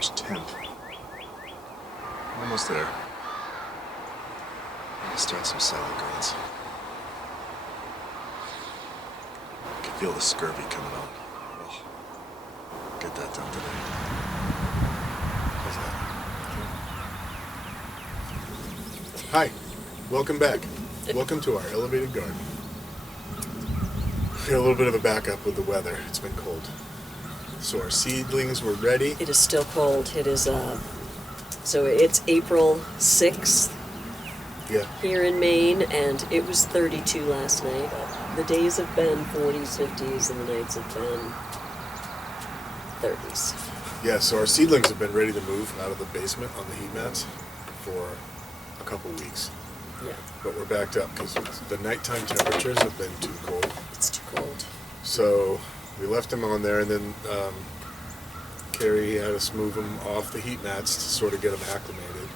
March 10th. Almost there. I'm gonna start some salad greens. I can feel the scurvy coming on. Oh, get that done today. How's that? Hi, welcome back. Welcome to our elevated garden. We had a little bit of a backup with the weather. It's been cold. So our seedlings were ready. It is still cold. It is, so it's April 6th here in Maine, and it was 32 last night. The days have been 40s, 50s, and the nights have been 30s. Yeah, so our seedlings have been ready to move out of the basement on the heat mats for a couple weeks. Yeah. But we're backed up because the nighttime temperatures have been too cold. It's too cold. So we left them on there, and then Carrie had us move them off the heat mats to sort of get them acclimated.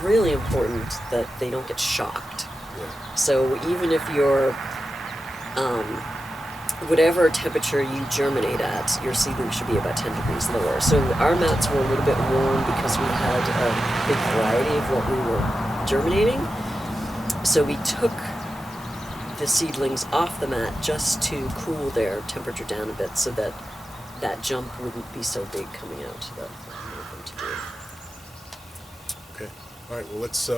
Really important that they don't get shocked. Yeah. So even if you're, whatever temperature you germinate at, your seedling should be about 10 degrees lower. So our mats were a little bit warm because we had a big variety of what we were germinating. So we took the seedlings off the mat just to cool their temperature down a bit so that that jump wouldn't be so big coming out that we wanted them to do. Okay. All right. Well, let's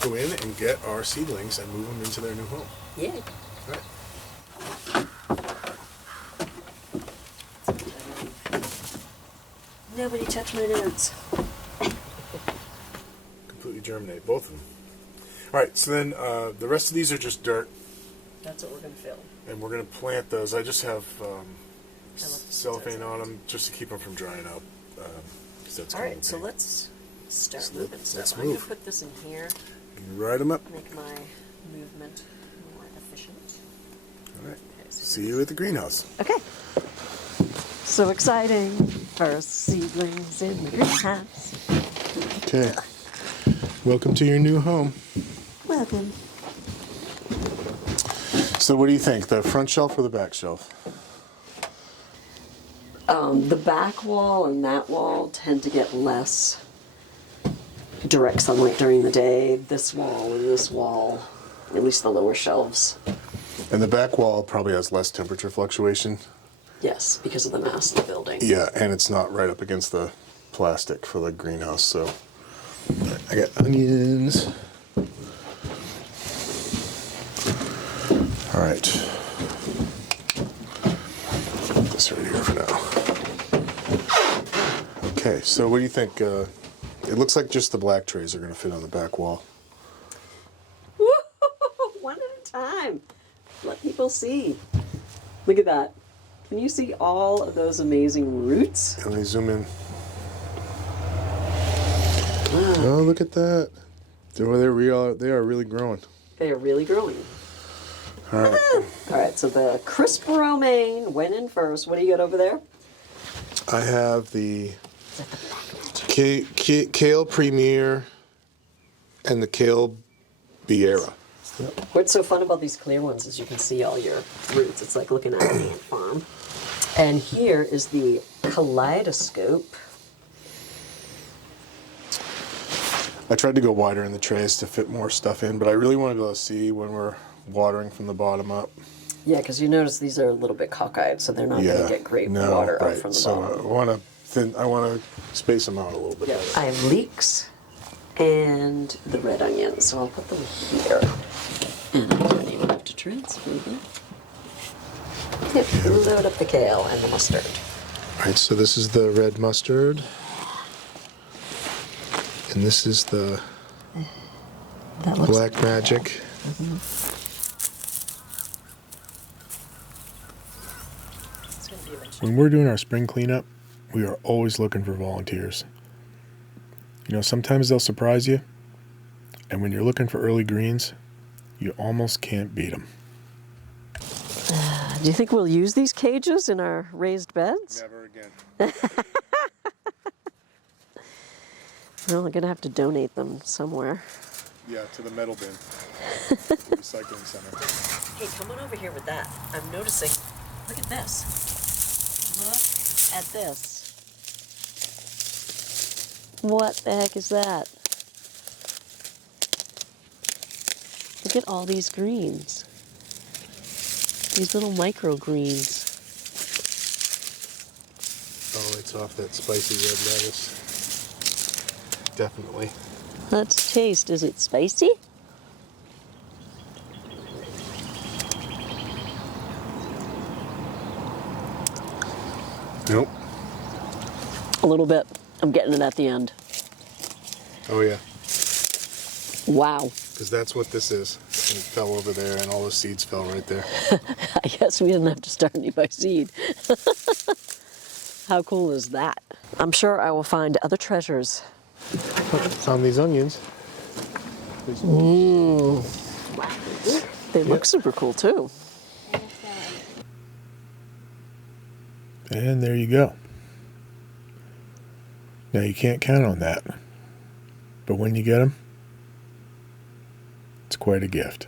go in and get our seedlings and move them into their new home. Yeah. All right. Nobody touch my notes. Completely germinate, both of them. All right. So then the rest of these are just dirt. That's what we're going to fill. And we're going to plant those. I just have cellophane on them just to keep them from drying out. That's all right, so let's start moving stuff. Let's I'm going to move. put this in here. Ride them up. Make my movement more efficient. All right. Okay, so See you at the greenhouse. okay. So exciting. First seedlings in the greenhouse. Okay. Welcome to your new home. Welcome. So what do you think, the front shelf or the back shelf? The back wall and that wall tend to get less direct sunlight during the day. This wall and this wall, at least the lower shelves. And the back wall probably has less temperature fluctuation. Yes, because of the mass of the building. Yeah, and it's not right up against the plastic for the greenhouse, so I got onions. All right. Put this right here for now. Okay, so what do you think? It looks like just the black trays are going to fit on the back wall. Woo! One at a time. Let people see. Look at that. Can you see all of those amazing roots? Let me zoom in. Wow. Oh, look at that. They are really growing. They are really growing. All right. All right, so the crisp romaine went in first. What do you got over there? I have the Kale Premier and the Kale Biera. Yep. What's so fun about these clear ones is you can see all your roots. It's like looking at an ant farm. And here is the kaleidoscope. I tried to go wider in the trays to fit more stuff in, but I really want to be able to see when we're watering from the bottom up. Yeah, because you notice these are a little bit cockeyed, so they're not going to get great water out from the bottom. So I want to space them out a little bit better. I have leeks and the red onions, so I'll put them here. And I don't even have to transfer them. Yep, load up the kale and the mustard. All right, so this is the red mustard. And this is the black magic. Mm-hmm. When we're doing our spring cleanup, we are always looking for volunteers. You know, sometimes they'll surprise you, and when you're looking for early greens, you almost can't beat them. Do you think we'll use these cages in our raised beds? Never again. Well, we're going to have to donate them somewhere. Yeah, to the metal bin. Recycling center. Hey, come on over here with that. I'm noticing. Look at this. Look at this. What the heck is that? Look at all these greens. These little microgreens. Oh, it's off that spicy red lettuce. Definitely. Let's taste. Is it spicy? Nope. A little bit. I'm getting it at the end. Oh yeah. Wow. Because that's what this is. And it fell over there and all the seeds fell right there. I guess we didn't have to start any by seed. How cool is that? I'm sure I will find other treasures. Found these onions. They look super cool too. And there you go. Now you can't count on that. But when you get them, it's quite a gift.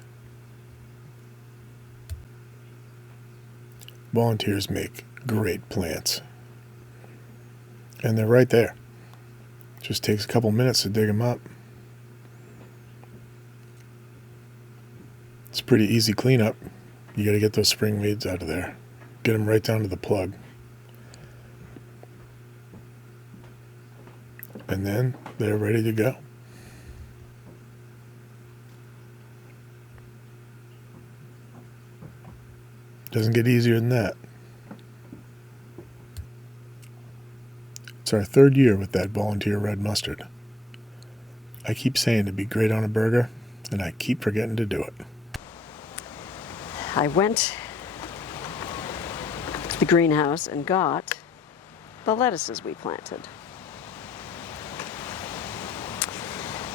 Volunteers make great plants. And they're right there. Just takes a couple minutes to dig them up. It's a pretty easy cleanup. You got to get those spring weeds out of there. Get them right down to the plug. And then they're ready to go. Doesn't get easier than that. It's our third year with that volunteer red mustard. I keep saying it'd be great on a burger, and I keep forgetting to do it. I went to the greenhouse and got the lettuces we planted.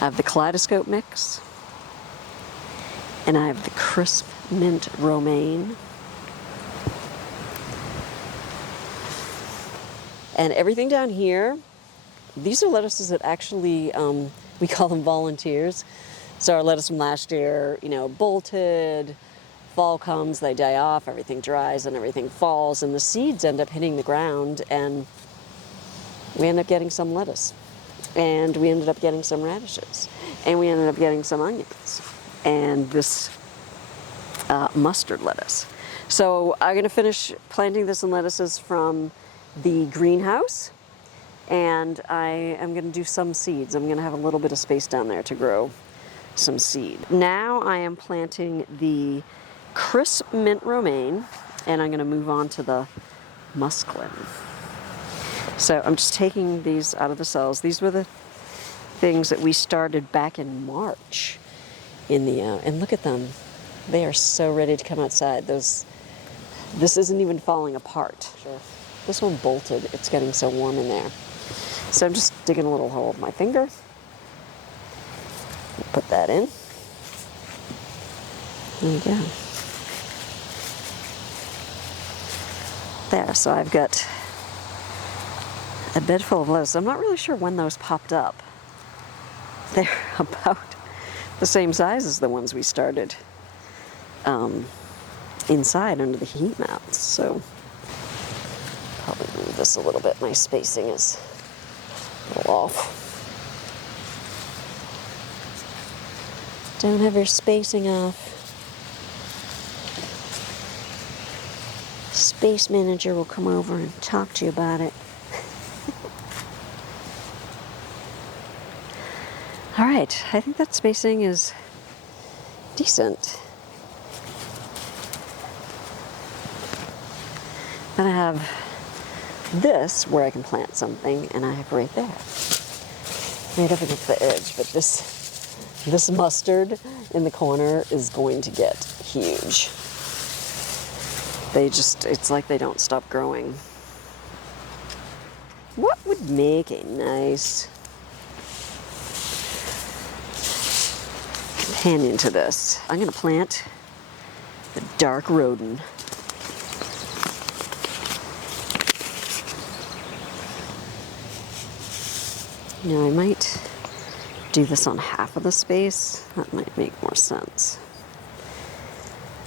I have the kaleidoscope mix, and I have the crisp mint romaine. And everything down here, these are lettuces that actually, we call them volunteers. So our lettuce from last year, bolted, fall comes, they die off, everything dries and everything falls, and the seeds end up hitting the ground, and we end up getting some lettuce. And we ended up getting some radishes. And we ended up getting some onions. And this mustard lettuce. So I'm going to finish planting this in lettuces from the greenhouse, and I am going to do some seeds. I'm going to have a little bit of space down there to grow some seed. Now I am planting the crisp mint romaine, and I'm going to move on to the musclin. So I'm just taking these out of the cells. These were the things that we started back in March in the and look at them. They are so ready to come outside. This isn't even falling apart. Sure. This one bolted. It's getting so warm in there. So I'm just digging a little hole with my finger. Put that in. There you go. There, so I've got a bed full of lettuce. I'm not really sure when those popped up. They're about the same size as the ones we started inside under the heat mats. So probably move this a little bit. My spacing is a little off. Don't have your spacing off. Space manager will come over and talk to you about it. All right, I think that spacing is decent. Then I have this where I can plant something, and I have right there. Right up against the edge, but this mustard in the corner is going to get huge. It's like they don't stop growing. What would make a nice companion to this? I'm going to plant the dark rhodon. Now I might do this on half of the space. That might make more sense.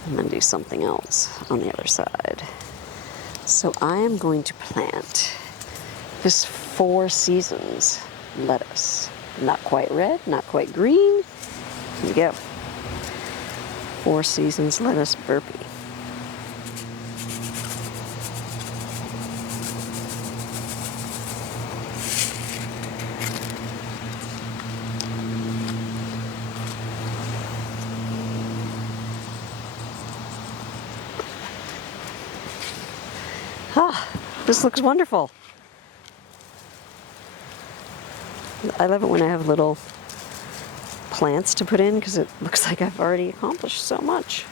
And then do something else on the other side. So I am going to plant this 4 seasons lettuce. Not quite red, not quite green. Here we go. Four Seasons lettuce burpee. Ah, this looks wonderful. I love it when I have little plants to put in because it looks like I've already accomplished so much.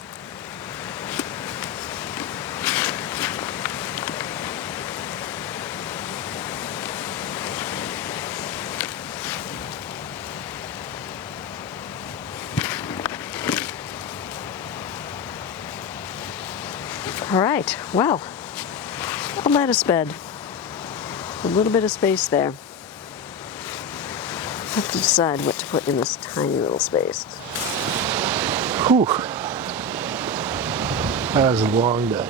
All right, well, a lettuce bed. A little bit of space there. I have to decide what to put in this tiny little space. Whew. That was a long day.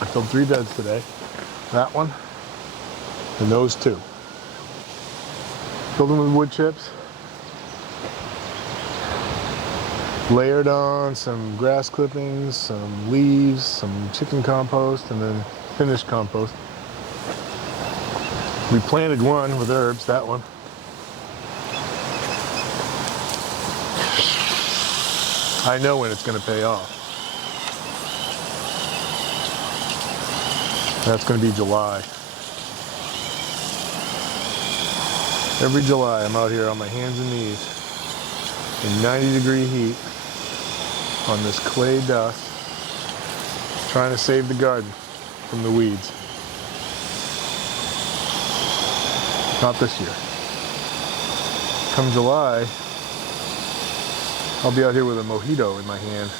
I filled 3 beds today. That one and those 2. Filled them with wood chips. Layered on some grass clippings, some leaves, some chicken compost, and then finished compost. We planted one with herbs, that one. I know when it's going to pay off. That's going to be July. Every July I'm out here on my hands and knees in 90-degree heat on this clay dust, trying to save the garden from the weeds. Not this year. Come July, I'll be out here with a mojito in my hand.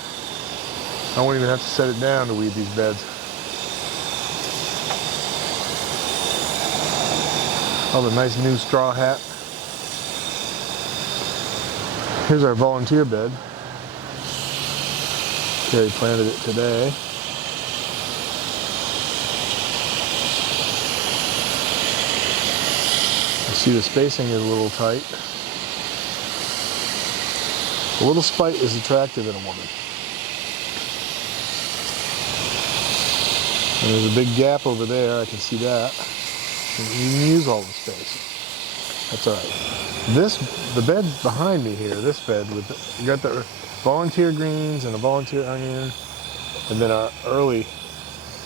I won't even have to set it down to weed these beds. Oh, the nice new straw hat. Here's our volunteer bed. Carrie planted it today. I see the spacing is a little tight. A little spite is attractive in a woman. And there's a big gap over there, I can see that. And you can use all the space. That's all right. The bed behind me here, this bed, you got the volunteer greens and a volunteer onion, and then our early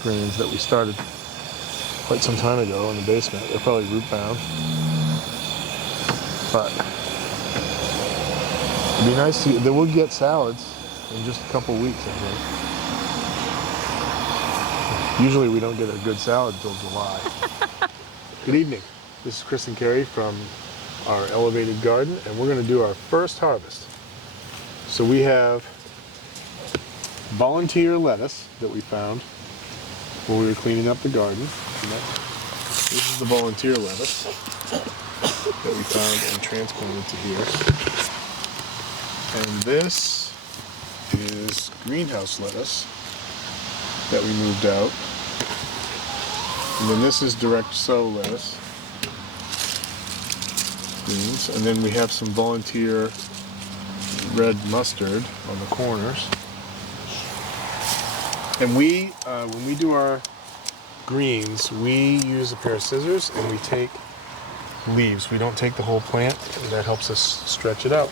greens that we started quite some time ago in the basement. They're probably root bound. But it'd be nice to, we'll get salads in just a couple weeks, I think. Usually we don't get a good salad until July. Good evening. This is Chris and Carrie from our elevated garden, and we're going to do our first harvest. So we have volunteer lettuce that we found when we were cleaning up the garden. This is the volunteer lettuce that we found and transplanted to here. And this is greenhouse lettuce that we moved out. And then this is direct sow lettuce. Greens. And then we have some volunteer red mustard on the corners. And we, when we do our greens, we use a pair of scissors and we take leaves. We don't take the whole plant, and that helps us stretch it out.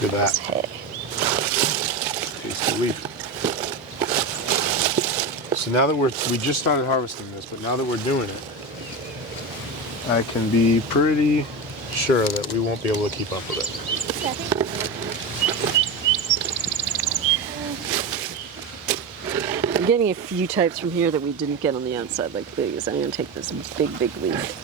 Look at that. Piece of leaf. So now that we just started harvesting this, but now that we're doing it, I can be pretty sure that we won't be able to keep up with it. I'm getting a few types from here that we didn't get on the outside, like these. I'm going to take this big leaf.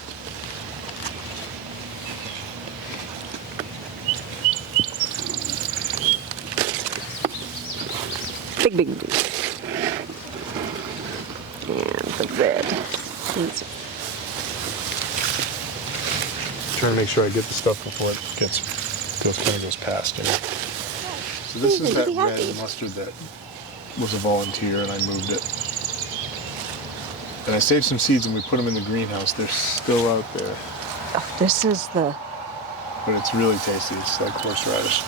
Big leaf. And the red. Trying to make sure I get the stuff before it gets goes past, you know. So this is that red mustard that was a volunteer, and I moved it. And I saved some seeds and we put them in the greenhouse. They're still out there. Oh, this is the... But it's really tasty. It's like horseradish.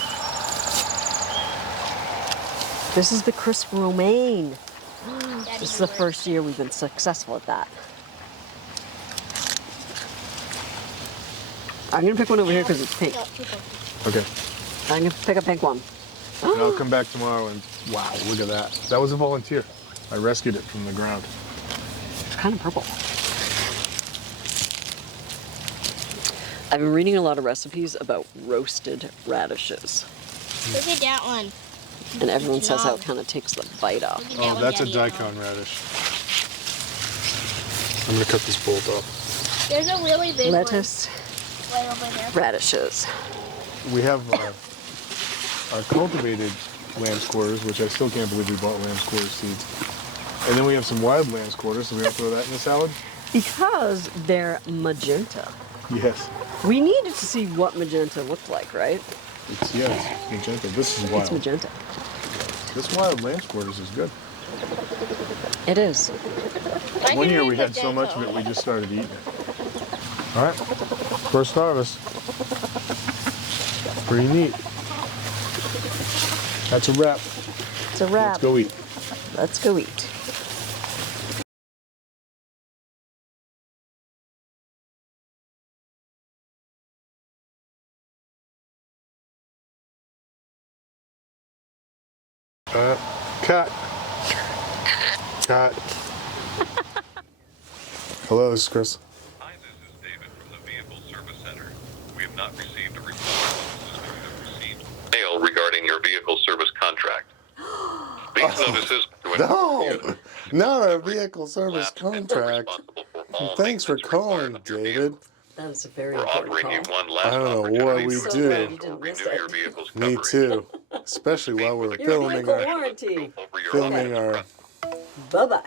This is the crisp romaine. This is the first year we've been successful at that. I'm going to pick one over here because it's pink. Okay. I'm going to pick a pink one. And I'll come back tomorrow and, wow, look at that. That was a volunteer. I rescued it from the ground. It's kind of purple. I've been reading a lot of recipes about roasted radishes. Look at that one. And everyone says how it kind of takes the bite off. Oh, that's a daikon radish. I'm going to cut this bolt off. There's a really big Lettuce, one right over there. radishes. We have our cultivated lamb's quarters, which I still can't believe we bought lamb's quarter seeds. And then we have some wild lamb's quarters, so we don't throw that in the salad? Because they're magenta. Yes. We needed to see what magenta looked like, right? It's magenta. This is wild. It's magenta. This wild lamb's quarters is good. It is. One year we had so much of it, we just started eating it. All right, first harvest. Pretty neat. That's a wrap. It's a wrap. Let's go eat. Let's go eat. Cut. Cut. Hello, this is Chris. Hi, this is David from the Vehicle Service Center. We have not received a report on the system you have received mail regarding your vehicle service contract. These notices No, not a vehicle service contract. Thanks for calling, David. That is a very We're important offering you call. one last I don't know what opportunity we to do. amend You or didn't miss renew it. your vehicle's Me coverage. too, especially while we're Your filming vehicle our warranty. Over your filming our Bye-bye.